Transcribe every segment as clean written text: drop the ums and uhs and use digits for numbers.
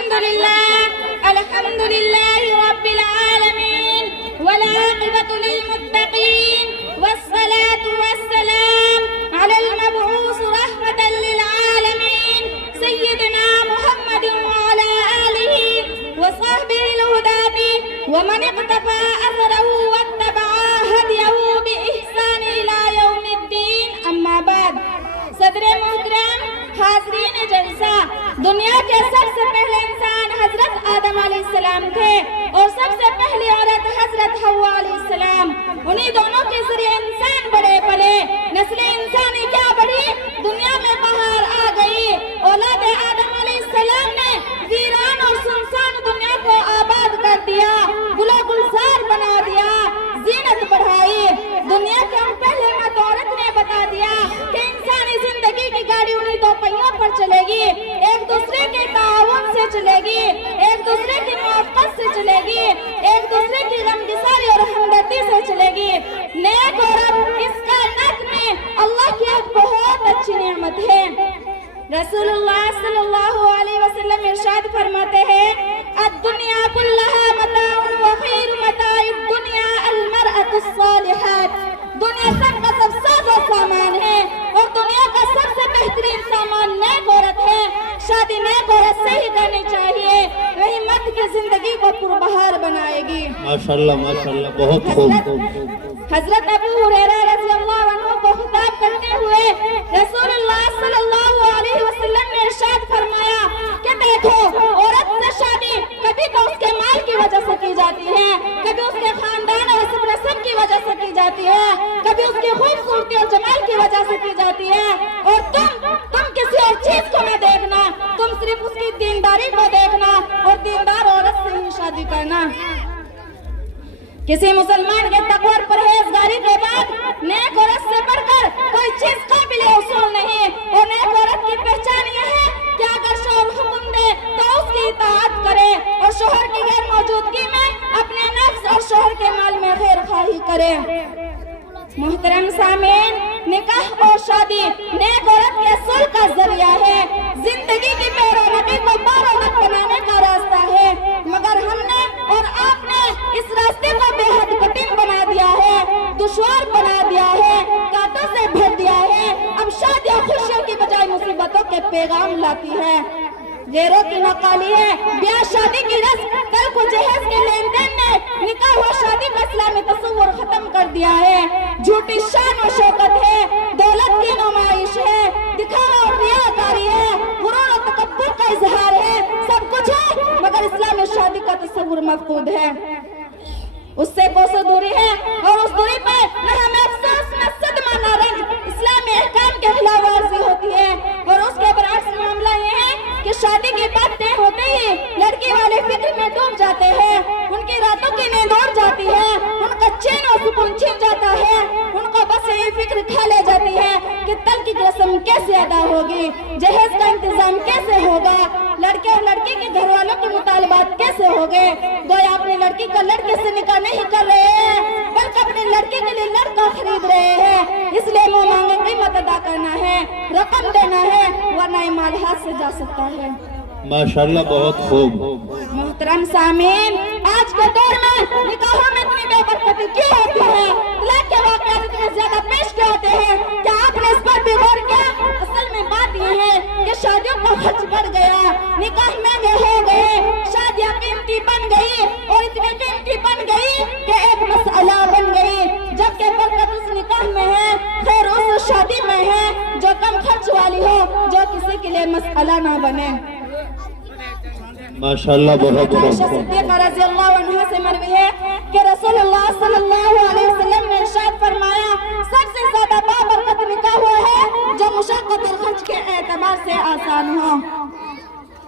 الحمد لله رب العالمين والعاقبة للمتقين والصلاة والسلام على المبعوث رحمة للعالمين سيدنا محمد وعلى آله وصحبه الهداة ومن اقتفى أثره واتبع هديه بإحسان إلى يوم الدين أما بعد صدر محترم حاضرین جلسہ دنیا کے سب سے پہلے انسان حضرت آدم علیہ السلام تھے اور سب سے پہلی عورت حضرت حوا علیہ السلام انہی دونوں کے ذریعے انسان بڑے پلے نسل انسانی کیا بڑھی دنیا میں بہار آ گئی اولاد آدم علیہ السلام نے ویران اور سنسان دنیا کو آباد کر دیا گل و گلزار بنا دیا زینت بڑھائی دنیا کے ہم پہلے مرد عورت نے بتا دیا کہ انسانی زندگی کی گاڑی انہی دو پہیوں پر چلے گی ایک دوسرے کے تعاون سے چلے گی ایک دوسرے کی موافقت سے چلے گی ایک دوسرے کی غمگساری اور ہمدردی سے چلے گی نیک عورت اس کائنات میں اللہ کی ایک بہت اچھی نعمت ہے رسول اللہ صلی اللہ علیہ وسلم ارشاد فرماتے ہیں الدنیا کلها متاع وخیر متاع الدنیا المرأة الصالحات دنیا سب کا سب ساز و سامان ہے اور دنیا کا سب سے بہترین سامان نیک عورت ہے شادی نیک عورت سے ہی کرنی چاہیے وہی مرد کی زندگی کو پربہار بنائے گی ماشاءاللہ بہت خوب حضرت ابو ہریرہ رضی اللہ عنہ کو خطاب کرتے ہوئے رسول اللہ صلی اللہ علیہ وسلم نے ارشاد فرمایا کہ دیکھو عورت سے شادی کبھی تو اس کے مال کی وجہ سے کی جاتی ہے کبھی اس کے خاندان اور حسب نسب کی وجہ سے کی جاتی ہے کبھی اس کی خوبصورتی اور جمال کی وجہ سے کی جاتی ہے اور تم کسی اور چیز کو نہ دیکھنا تم صرف اس کی دینداری کو دیکھنا اور دیندار عورت سے ہی شادی کرنا کسی مسلمان کے تقوی اور پرہیزگاری کے بعد نیک عورت سے بڑھ کر کوئی چیز قابل حصول نہیں اور نیک عورت کی پہچان یہ ہے کہ اگر شوہر حکم دے تو اس کی اطاعت کرے اور شوہر کی غیر موجودگی میں اپنے نفس اور شوہر کے مال میں خیر خواہی کرے محترم سامعین نکاح اور شادی نیک عورت کے اصول کا ذریعہ ہے زندگی کی بے رونقی کو بارونق بنانے کا راستہ ہے مگر ہم نے اور آپ نے اس راستے کو بے حد کٹھن بنا دیا ہے دشوار بنا دیا ہے کانٹوں سے بھر دیا ہے اب شادیاں خوشیوں کی بجائے مصیبتوں کے پیغام لاتی ہے غیروں کی نقالی ہے بیاہ شادی کی رسم کل کو جہیز کے لین دین نے نکاح و شادی کا اسلامی تصور ختم کر دیا ہے جھوٹی شان و شوکت ہے دولت کی نمائش ہے دکھاوا اور ریاکاری ہے غرور و تکبر کا اظہار ہے سب کچھ ہے مگر اسلامی شادی کا تصور مفقود ہے اس سے کوسوں دوری ہے اور اس دوری پر نہ ہمیں افسوس نہ صدمہ نہ رنج اسلامی احکام کے خلاف ورزی ہوتی ہے اور اس کے برعکس معاملہ یہ ہے کہ شادی کی بات طے ہوتے ہی لڑکی والے فکر میں ڈوب جاتے ہیں ان کی راتوں کی نیند اڑ جاتی ہے ان کا چین و سکون چھن جاتا ہے ان کو بس یہی فکر کھا لے جاتی ہے کہ تل کی رسم کیسے ادا ہوگی جہیز کا انتظام کیسے ہوگا لڑکے اور لڑکی کے گھر والوں کے مطالبات کیسے ہوگے گویا اپنی لڑکی کا لڑکے سے نکاح نہیں کر رہے ہیں بلکہ اپنی لڑکی کے لیے لڑکا خرید رہے ہیں اس لیے منہ مانگے قیمت ادا کرنا ہے رقم دینا ہے ورنہ یہ مال ہاتھ سے جا سکتا ہے ماشاءاللہ بہت خوب محترم سامعین آج کے دور میں نکاحوں میں اتنی بے برکتی کیوں ہوتی ہے طلاق کے واقعات اتنے زیادہ پیش کیوں ہوتے ہیں کیا آپ نے اس پر بھی غور کیا اصل میں بات یہ ہے کہ شادیوں کا خرچ بڑھ گیا نکاح مہنگے ہو گئے شادیاں قیمتی بن گئی اور اتنی قیمتی بن گئی کہ ایک مسئلہ بن گئی جبکہ برکت اس نکاح میں ہے خیر اس شادی میں ہے جو کم خرچ والی ہو جو کسی کے لیے مسئلہ نہ بنے ماشاءاللہ بہت صدیقہ رضی اللہ عنہ سے مروی ہے کہ رسول اللہ صلی اللہ علیہ وسلم نے ارشاد فرمایا سب سے زیادہ بابرکت نکاح ہوا ہے جو مشقت اور خرچ کے اعتبار سے آسان ہو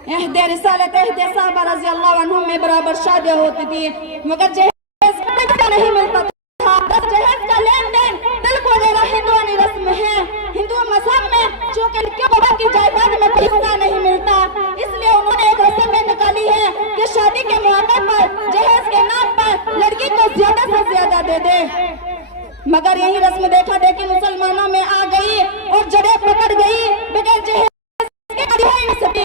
عہد رسالت عہد صحابہ رضی اللہ عنہ میں برابر شادیاں ہوتی تھی مگر جہیز کا نہیں ملتا تھا جہیز کا لین دین تلک وغیرہ ہندوانی رسم ہے ہندو مذہب میں چونکہ لڑکیوں کو باقی جائیداد میں حصہ نہیں ملتا اس لیے انہوں نے ایک رسم نکالی ہے کہ شادی کے موقع پر جہیز کے نام پر لڑکی کو زیادہ سے زیادہ دے دے مگر یہی رسم دیکھا دیکھی مسلمانوں میں آ گئی اور جڑیں پکڑ گئی بغیر جہیز کے